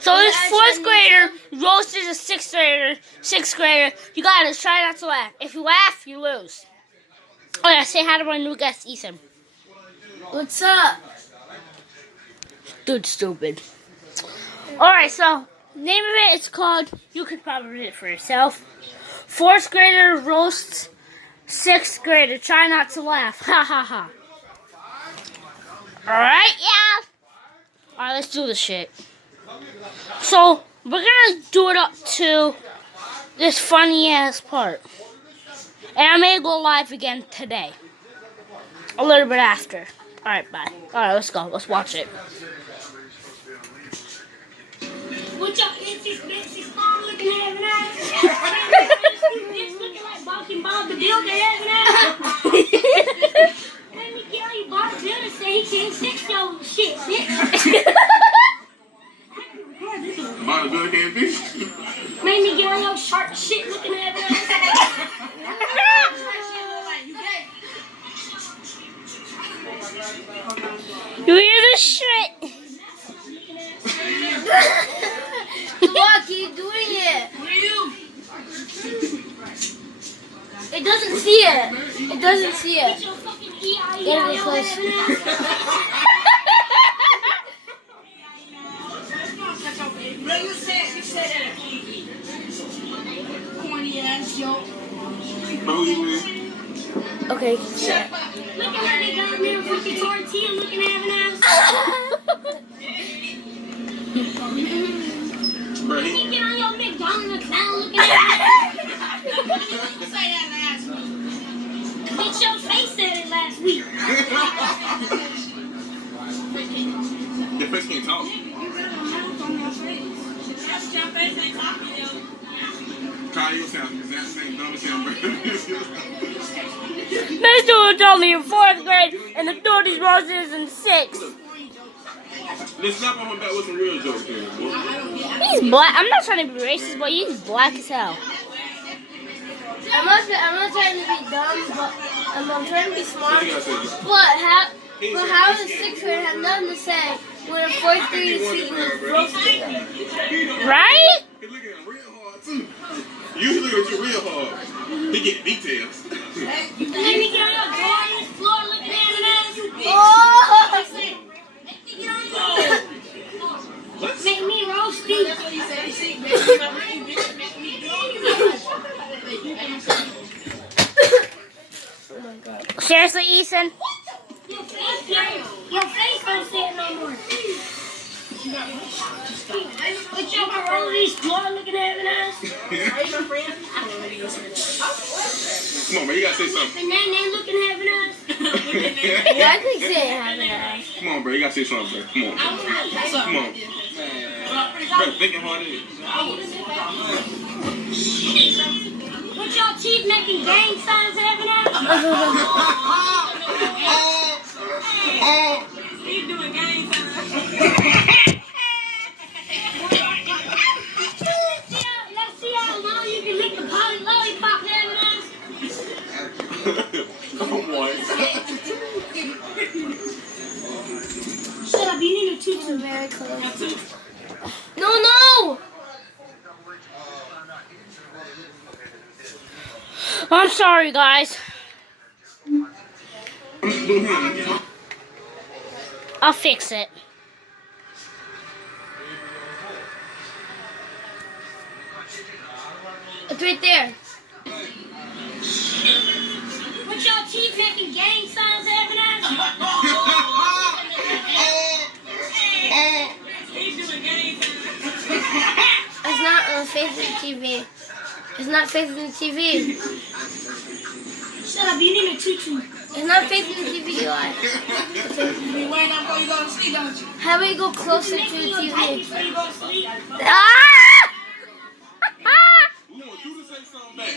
So this fourth grader roasted a sixth grader. You gotta try not to laugh. If you laugh, you lose. Oh yeah, say hi to my new guest, Ethan. What's up? Dude, stupid. Alright, so name of it is called, you could probably read it for yourself. Fourth grader roasts sixth grader. Try not to laugh. Ha ha ha. Alright, yeah. Alright, let's do this shit. So, we're gonna do it up to this funny ass part. And I may go live again today. A little bit after. Alright, bye. Alright, let's go. Let's watch it. What's up, Itsy mom looking at an ass? It's looking like Balkan Bob the Builder having ass. Let me tell you, Bob the Builder say he can't fix your shit, bitch. Bob the Builder can't fix it. Made me get on your sharp shit looking at an ass. You hear this shit? Look, he's doing it. It doesn't see it. It doesn't see it. Get your fucking E-I-E Get out it of close. your Bro, you win. Okay. Look at how they got me a fucking tortilla looking at an ass. Bro, Let me he... get on your McDonald's clown looking at an ass. Bitch, your face said it last week. Your face can't talk. Kyle, you sound exact same dumb as him, bro. This dude told me in fourth grade, and the dude he's roasted is in sixth. Let's snap on him back with some real jokes here, boy. He's black. I'm not trying to be racist, but he's black as hell. I'm not trying to be dumb, but I'm trying to be smart. What you gotta say? But how does sixth grade have nothing to say when a fourth grade is sitting with roasted? Right? He look at him real hard, too. You look at you real hard. He get details. Let me get on your glorious floor looking at an ass. Oh! Make me roast beef. Seriously, Ethan? Your face don't say it no more. With your glorious floor looking at an ass. Come on, man, you gotta say something. And then they looking at an ass. Yeah, I could say it have an ass. Come on, bro, you gotta say something, bro. Come on. Come on. Bro, thinking hard is. With your teeth making gang signs at an ass. He's doing gang signs. Let's see how long you can lick the poly lollipop at an ass. Come on. Shut up, you need a tutu. Very close. No! I'm sorry, guys. I'll fix it. It's right there. With your teeth making gang signs at an ass. It's not facing the TV. It's not facing the TV. Shut up, you need a tutu. It's not facing the TV, Eli. How about you go closer to the TV? Ah! We want you to say something back.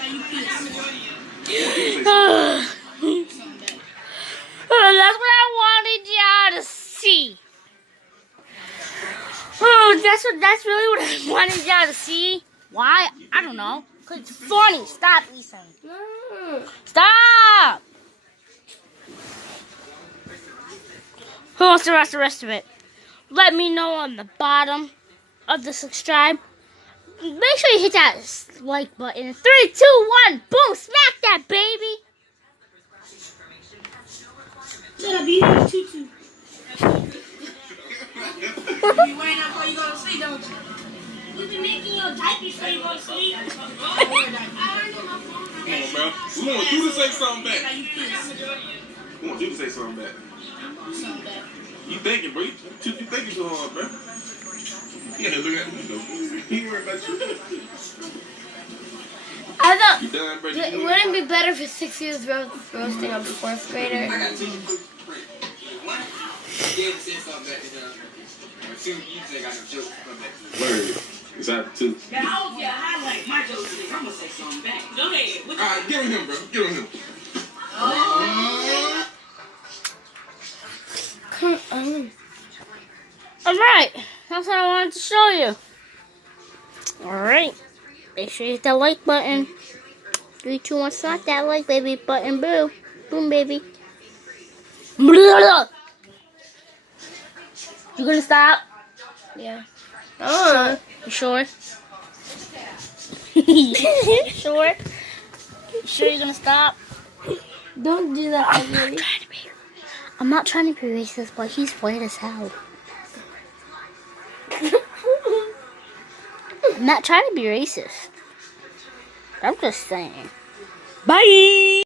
That's what I wanted y'all to see. Oh, that's really what I wanted y'all to see. Why? I don't know. Cause it's funny. Stop, Ethan. Stop. Who wants to watch the rest of it? Let me know on the bottom of the subscribe. Make sure you hit that like button. 3, 2, 1, boom! Smack that, baby! Shut up, you need a tutu. You waiting up before you go to sleep, don't you? You've been making your diapers so you go to sleep. Come on, bro. We want you to say something back. Now you pissed. We want you to say something back. Something bad. You thinking, bro. You thinking so hard, bro. Yeah, look at me, though. He worried about you. I thought, You done, bro? wouldn't it be better for 6 years roasting a 4th grader? I got two. Yeah, say something back to them. Two, you think I can joke. Come back. Word. It's out two. Yeah, I hope you highlight my joke today. I'm gonna say something back. Go ahead. What you Alright, give him, bro. Give him. Come on. Alright, that's what I wanted to show you. Alright, make sure you hit that like button. 3, 2, 1, slap that like baby button. Boom. Boom, baby. Blah. You gonna stop? Yeah. You sure? You sure? You sure you're gonna stop? Don't do that, Emily. I'm not trying to be racist, but he's white as hell. I'm not trying to be racist. I'm just saying. Bye!